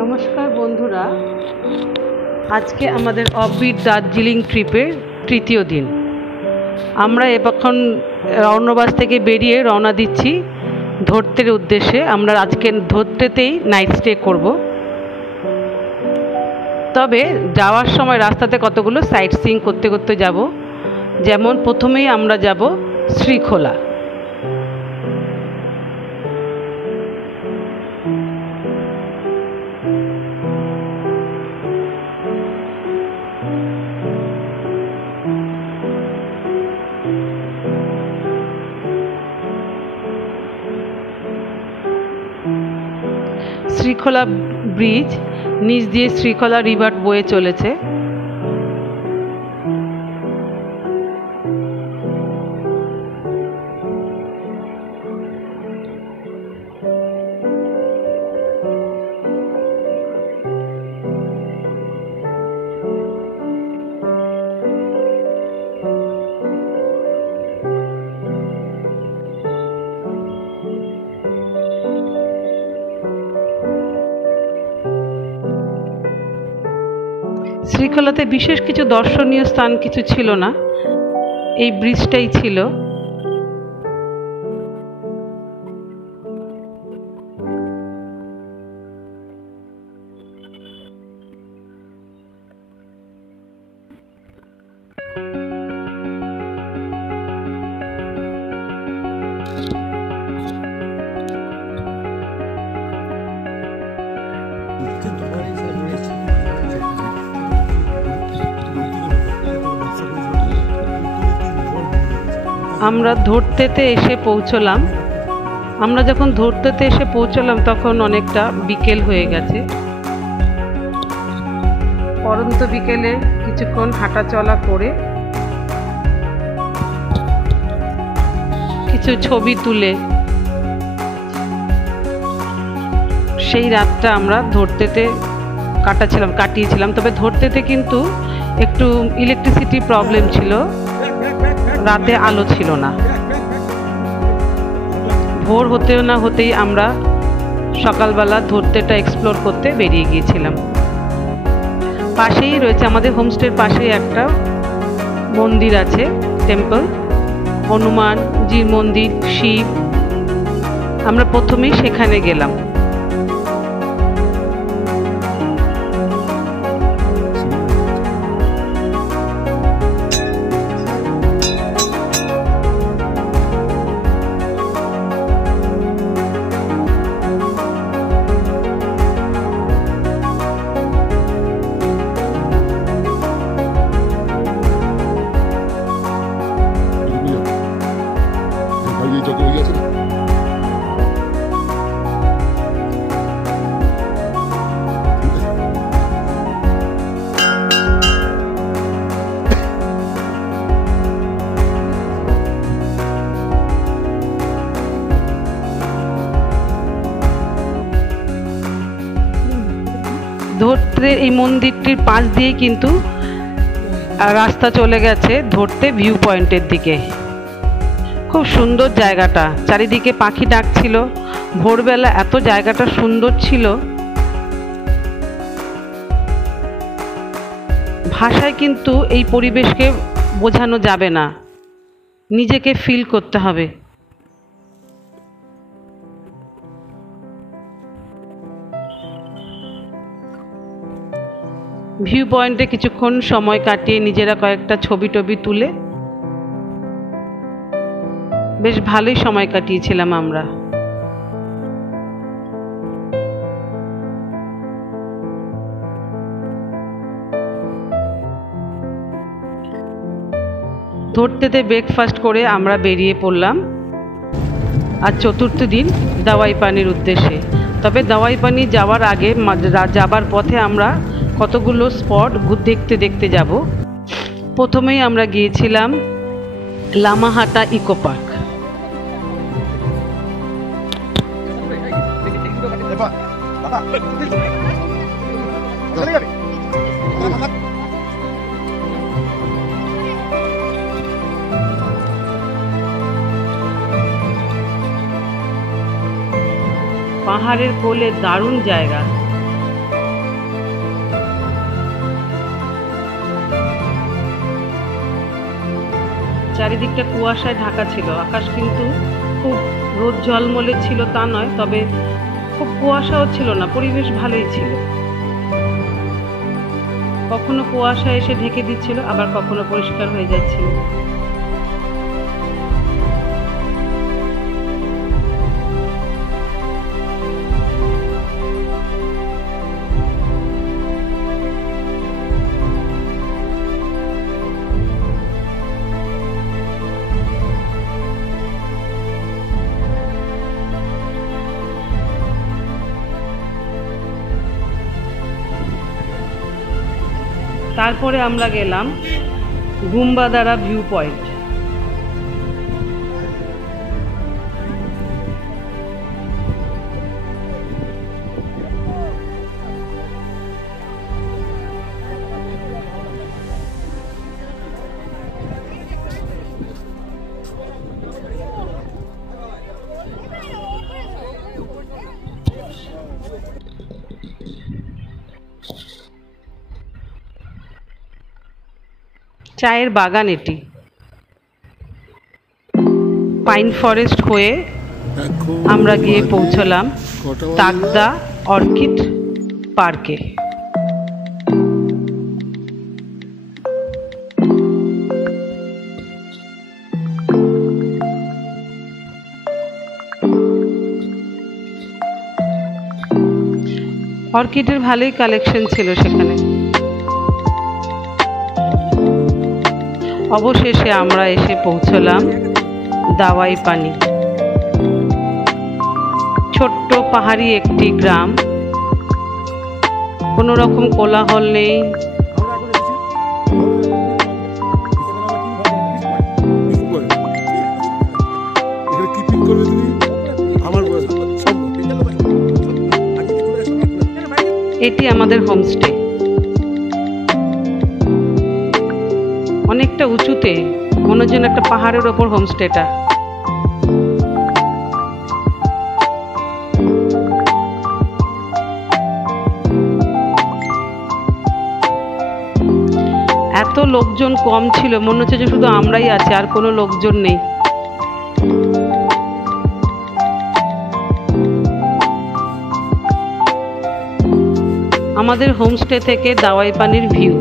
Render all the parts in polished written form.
নমস্কার বন্ধুরা, আজকে আমাদের অফবিট দার্জিলিং ট্রিপের তৃতীয় দিন। আমরা এখন রওনাবাস থেকে বেরিয়ে রওনা দিচ্ছি ধরতের উদ্দেশ্যে। আমরা আজকে ধরতেতেই নাইট স্টে করব। তবে যাওয়ার সময় রাস্তাতে কতগুলো সাইট সিইং করতে করতে যাব। যেমন প্রথমেই আমরা যাব শ্রীখোলা। শ্রীখোলা ব্রিজ, নিচ দিয়ে শ্রীখোলা রিভার বয়ে চলেছে। শ্রীখোলাতে বিশেষ কিছু দর্শনীয় স্থান কিছু ছিল না, এই ব্রিজটাই ছিল। আমরা ধরতেতে এসে পৌঁছলাম। আমরা যখন ধরতেতে এসে পৌঁছলাম তখন অনেকটা বিকেল হয়ে গেছে। পরন্ত বিকেলে কিছুক্ষণ হাঁটা চলা করে কিছু ছবি তুলে সেই রাতটা আমরা ধরতেতে কাটিয়েছিলাম। তবে ধরতেতে কিন্তু একটু ইলেকট্রিসিটি প্রবলেম ছিল, রাতে আলো ছিল না। ভোর হতে না হতেই আমরা সকালবেলা ধরতেটা এক্সপ্লোর করতে বেরিয়ে গিয়েছিলাম। পাশেই রয়েছে, আমাদের হোমস্টের পাশেই একটা মন্দির আছে, টেম্পল, হনুমানজির মন্দির, শিব। আমরা প্রথমেই সেখানে গেলাম। ধরতে এই মন্দিরটির পাশ দিয়ে কিন্তু রাস্তা চলে গেছে ধরতে ভিউ পয়েন্টের দিকে। খুব সুন্দর জায়গাটা, চারিদিকে পাখি ডাকছিল। ভোরবেলা এত জায়গাটা সুন্দর ছিল, ভাষায় কিন্তু এই পরিবেশকে বোঝানো যাবে না, নিজেকে ফিল করতে হবে। ভিউ পয়েন্টে কিছুক্ষণ সময় কাটিয়ে নিজেরা কয়েকটা ছবি টবি তুলে বেশ ভালোই সময় কাটিয়েছিলাম আমরা। ধরতেতে ব্রেকফাস্ট করে আমরা বেরিয়ে পড়লাম আর চতুর্থ দিন দাওয়াই পানির উদ্দেশ্যে। তবে দাওয়াই পানি যাওয়ার আগে, যাবার পথে আমরা কতগুলো স্পট দেখতে দেখতে যাব। প্রথমেই আমরা গিয়েছিলাম লামাহাটা ইকো পার্ক। পাহাড়ের কোলে দারুণ জায়গা। চারিদিকটা কুয়াশায় ঢাকা ছিল। আকাশ কিন্তু খুব রোদ ঝলমলে ছিল তা নয়, তবে খুব কুয়াশাও ছিল না, পরিবেশ ভালোই ছিল। কখনো কুয়াশা এসে ঢেকে দিচ্ছিল, আবার কখনো পরিষ্কার হয়ে যাচ্ছিল। তারপরে আমরা গেলাম গুম্বাদারা ভিউ পয়েন্ট। চায়ের বাগান এটি। পাইন ফরেস্ট হয়ে আমরা গিয়ে পৌঁছলাম তাকদা অর্কিড পার্কে। অর্কিডের ভালোই কালেকশন ছিল সেখানে। অবশেষে আমরা এসে পৌঁছলাম দাওয়াই পানি। ছোট্ট পাহাড়ি একটি গ্রাম, কোনো রকম কোলাহল নেই। এটি আমাদের হোমস্টে, অনেকটা উঁচুতে, মনে হচ্ছে একটা পাহাড়ের ওপর হোমস্টেটা। এত লোকজন কম ছিল, মনে হচ্ছে যে শুধু আমরাই আছি, আর কোনো লোকজন নেই। আমাদের হোমস্টে থেকে দাওয়াই পানির ভিউ।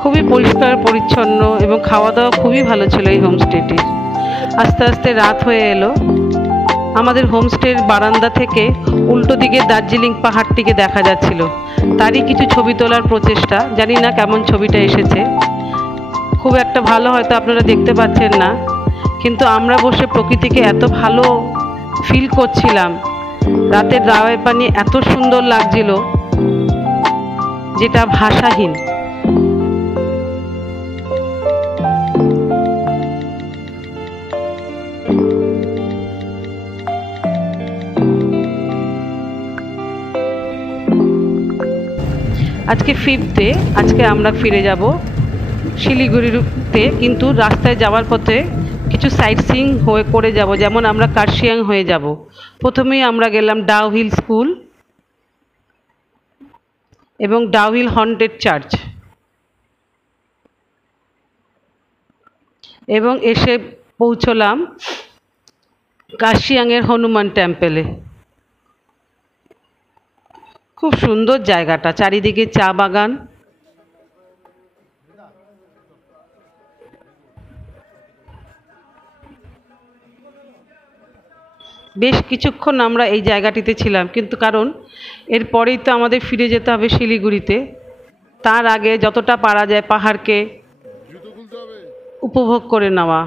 খুবই পরিষ্কার পরিচ্ছন্ন এবং খাওয়া দাওয়া খুবই ভালো ছিল এই হোমস্টেটির। আস্তে আস্তে রাত হয়ে এলো। আমাদের হোমস্টের বারান্দা থেকে উল্টো দিকে দার্জিলিং পাহাড়টিকে দেখা যাচ্ছিল। তারই কিছু ছবি তোলার প্রচেষ্টা, জানি না কেমন ছবিটা এসেছে, খুব একটা ভালো হয়তো আপনারা দেখতে পাচ্ছেন না, কিন্তু আমরা বসে প্রকৃতিকে এত ভালো ফিল করছিলাম। রাতের দাওয়াই পানি এত সুন্দর লাগছিল যেটা ভাষাহীন। আজকে 5th ডে, আজকে আমরা ফিরে যাব শিলিগুড়িতে, কিন্তু রাস্তায় যাওয়ার পথে কিছু সাইট সিইং করে যাব, যেমন আমরা কার্শিয়াং হয়ে যাব। প্রথমেই আমরা গেলাম ডাউ হিল স্কুল এবং ডাউ হিল হন্টেড চার্চ, এবং এসে পৌঁছলাম কার্শিয়াংয়ের হনুমান টেম্পলে। খুব সুন্দর জায়গাটা, চারিদিকে চা বাগান। বেশ কিছুক্ষণ আমরা এই জায়গাটিতে ছিলাম, কিন্তু কারণ এরপরেই তো আমাদের ফিরে যেতে হবে শিলিগুড়িতে। তার আগে যতটা পারা যায় পাহাড়কে উপভোগ করে নেওয়া।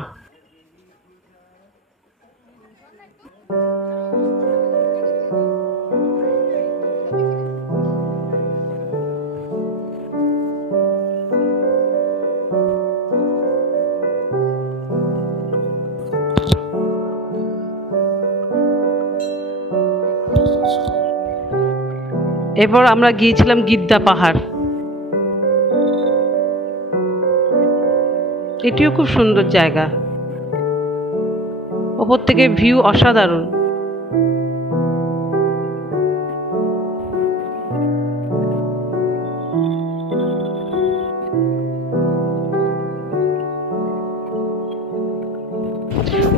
এরপর আমরা গিয়েছিলাম গিদ্দা পাহাড়। এটিও খুব সুন্দর জায়গা, ওপর থেকে ভিউ অসাধারণ।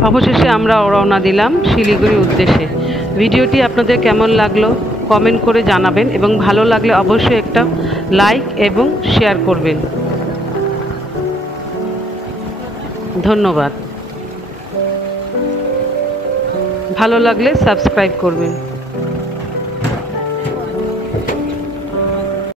অবশেষে আমরা রওনা দিলাম শিলিগুড়ির উদ্দেশ্যে। ভিডিওটি আপনাদের কেমন লাগলো কমেন্ট করে জানাবেন এবং ভালো লাগলে অবশ্যই একটা লাইক এবং শেয়ার করবেন। ধন্যবাদ। ভালো লাগলে সাবস্ক্রাইব করবেন।